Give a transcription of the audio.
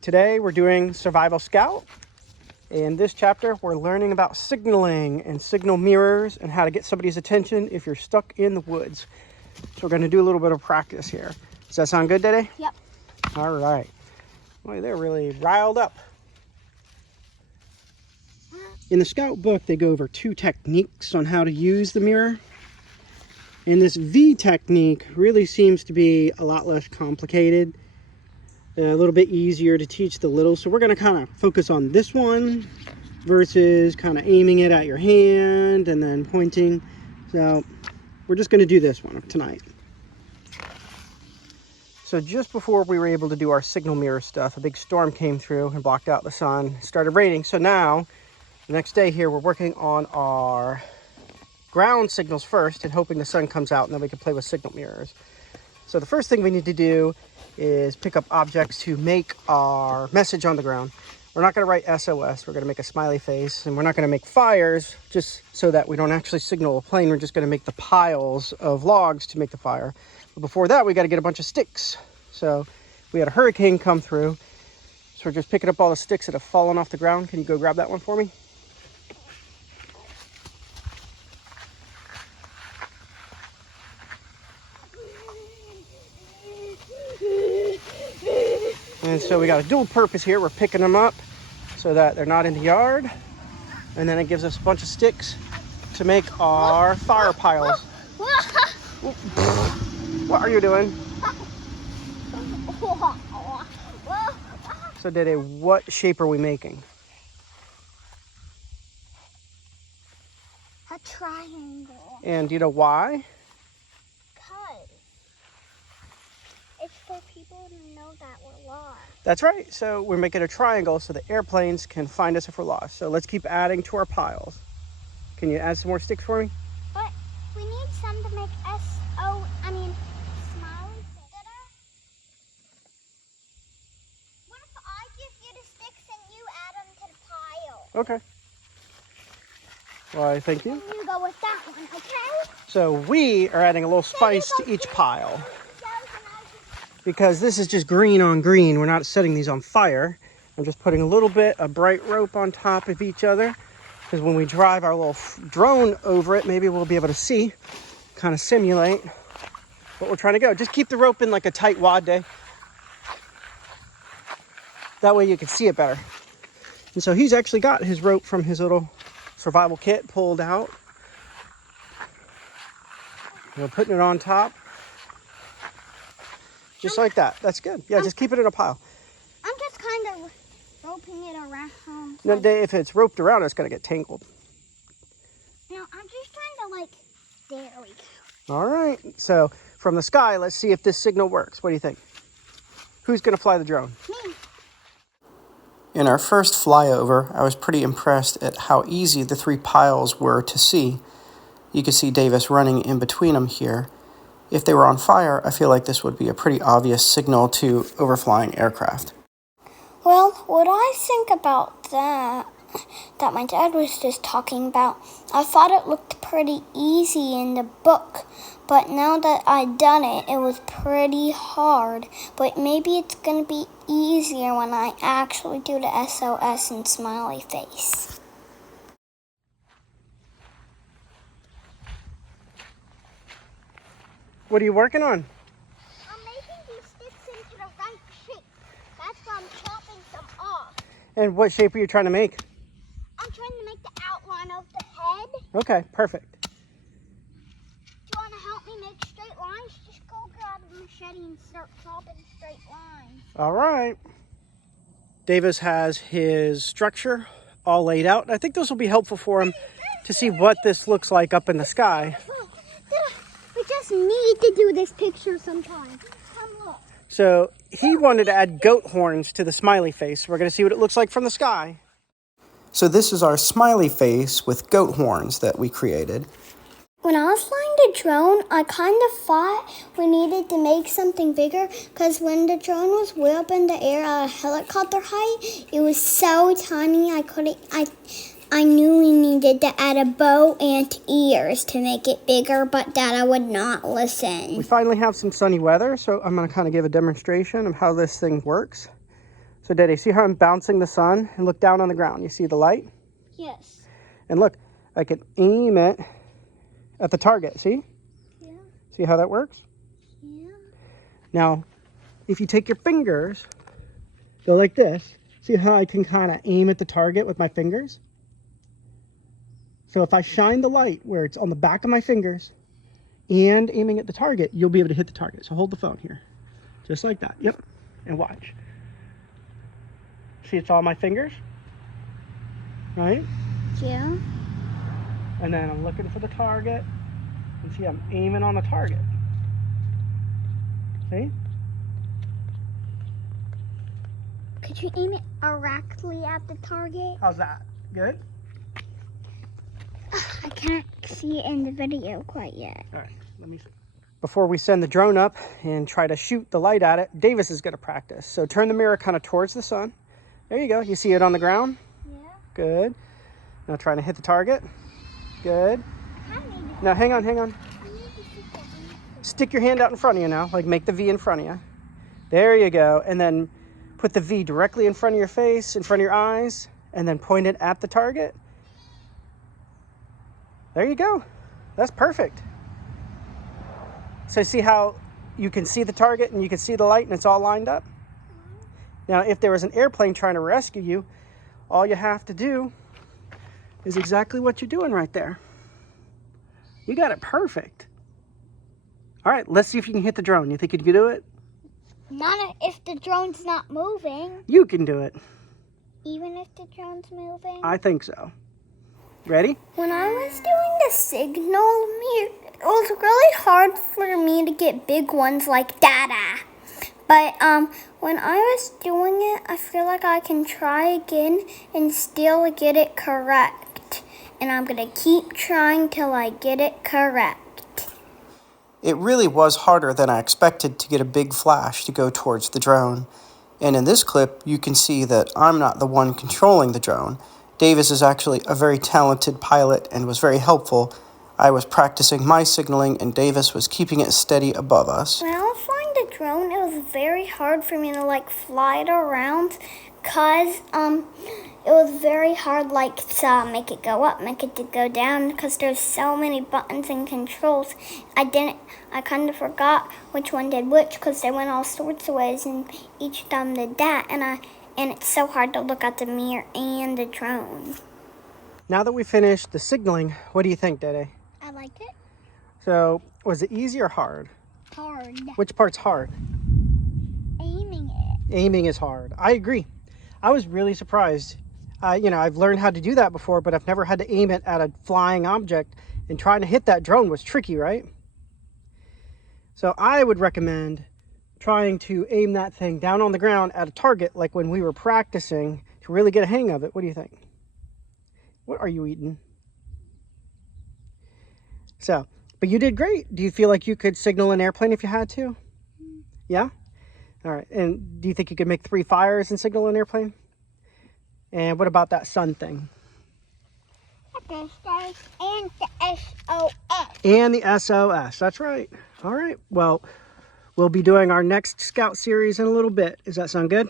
Today we're doing Survival Scout. In this chapter, we're learning about signaling and signal mirrors and how to get somebody's attention if you're stuck in the woods. So we're going to do a little bit of practice here. Does that sound good, Dede? Yep. All right. Boy, they're really riled up. In the Scout book, they go over 2 techniques on how to use the mirror. And this V technique really seems to be a lot less complicated, a little bit easier to teach the little. So we're going to kind of focus on this one versus kind of aiming it at your hand and then pointing. So we're just going to do this one tonight. So just before we were able to do our signal mirror stuff, a big storm came through and blocked out the sun, started raining. So now, the next day here, we're working on our ground signals first and hoping the sun comes out and then we can play with signal mirrors. So the first thing we need to do is pick up objects to make our message on the ground. We're not going to write SOS, we're going to make a smiley face, and we're not going to make fires just so that we don't actually signal a plane. We're just going to make the piles of logs to make the fire. But before that, we got to get a bunch of sticks. So we had a hurricane come through, so we're just picking up all the sticks that have fallen off the ground. Can you go grab that one for me? And so we got a dual purpose here. We're picking them up so that they're not in the yard. And then it gives us a bunch of sticks to make our fire piles. What are you doing? So Dede, what shape are we making? A triangle. And do you know why? Because it's for people to know that we're lost. That's right. So we're making a triangle so the airplanes can find us if we're lost. So let's keep adding to our piles. Can you add some more sticks for me? But we need some to make smiley face. What if I give you the sticks and you add them to the pile? Okay. Why, thank you. You go with that one, okay? So we are adding a little spice to each pile. Because this is just green on green. We're not setting these on fire. I'm just putting a little bit of bright rope on top of each other. Because when we drive our little drone over it, maybe we'll be able to see, kind of simulate what we're trying to go. Just keep the rope in like a tight wad, Day. That way you can see it better. And so he's actually got his rope from his little survival kit pulled out. We're putting it on top. Just like that. That's good. Yeah, just keep it in a pile. I'm just kind of roping it around. No, Dave, if it's roped around, it's going to get tangled. No, I'm just trying to there we go. All right. So from the sky, let's see if this signal works. What do you think? Who's going to fly the drone? Me. In our first flyover, I was pretty impressed at how easy the 3 piles were to see. You can see Davis running in between them here. If they were on fire, I feel like this would be a pretty obvious signal to overflying aircraft. Well, what I think about that my dad was just talking about, I thought it looked pretty easy in the book, but now that I've done it, it was pretty hard. But maybe it's going to be easier when I actually do the SOS and smiley face. What are you working on? I'm making these sticks into the right shape. That's why I'm chopping some off. And what shape are you trying to make? I'm trying to make the outline of the head. Okay, perfect. Do you want to help me make straight lines? Just go grab a machete and start chopping straight lines. All right. Davis has his structure all laid out. I think this will be helpful for him to see what this looks like up in the sky. We just need to do this picture sometime. Come look. So he wanted to add goat horns to the smiley face. We're going to see what it looks like from the sky. So this is our smiley face with goat horns that we created. When I was flying the drone, I kind of thought we needed to make something bigger because when the drone was way up in the air at a helicopter height, it was so tiny I knew we needed to add a bow and ears to make it bigger, but Dada would not listen. We finally have some sunny weather, so I'm going to kind of give a demonstration of how this thing works. So Daddy, see how I'm bouncing the sun? And look down on the ground. You see the light? Yes. And look, I can aim it at the target. See? Yeah. See how that works? Yeah. Now, if you take your fingers, go like this. See how I can kind of aim at the target with my fingers? So if I shine the light where it's on the back of my fingers and aiming at the target, you'll be able to hit the target. So hold the phone here. Just like that. Yep. And watch. See, it's all my fingers, right? Yeah. And then I'm looking for the target. And see, I'm aiming on the target. See? Could you aim it directly at the target? How's that? Good? I can't see it in the video quite yet. All right, let me see. Before we send the drone up and try to shoot the light at it, Davis is going to practice. So turn the mirror kind of towards the sun. There you go. You see it on the ground? Yeah. Good. Now trying to hit the target. Good. Now hang on. Stick your hand out in front of you now, like make the V in front of you. There you go. And then put the V directly in front of your face, in front of your eyes, and then point it at the target. There you go. That's perfect. So see how you can see the target and you can see the light and it's all lined up? Now, if there was an airplane trying to rescue you, all you have to do is exactly what you're doing right there. You got it perfect. All right, let's see if you can hit the drone. You think you can do it? Not if the drone's not moving. You can do it. Even if the drone's moving? I think so. Ready? When I was doing the signal mirror, it was really hard for me to get big ones like Dada. But when I was doing it, I feel like I can try again and still get it correct. And I'm going to keep trying till I get it correct. It really was harder than I expected to get a big flash to go towards the drone. And in this clip, you can see that I'm not the one controlling the drone. Davis is actually a very talented pilot and was very helpful. I was practicing my signaling and Davis was keeping it steady above us. When I was flying the drone, it was very hard for me to fly it around because it was very hard to make it go up, make it to go down because there's so many buttons and controls. I kind of forgot which one did which because they went all sorts of ways and each of them did that and it's so hard to look at the mirror and the drone. Now that we finished the signaling, what do you think, Dede? I like it. So, was it easy or hard? Hard. Which part's hard? Aiming it. Aiming is hard. I agree. I was really surprised. I've learned how to do that before, but I've never had to aim it at a flying object, and trying to hit that drone was tricky, right? So I would recommend trying to aim that thing down on the ground at a target, like when we were practicing, to really get a hang of it. What do you think? What are you eating? So, but you did great. Do you feel like you could signal an airplane if you had to? Yeah? All right. And do you think you could make 3 fires and signal an airplane? And what about that sun thing? And the SOS. And the SOS. That's right. All right. Well, we'll be doing our next Scout series in a little bit. Does that sound good?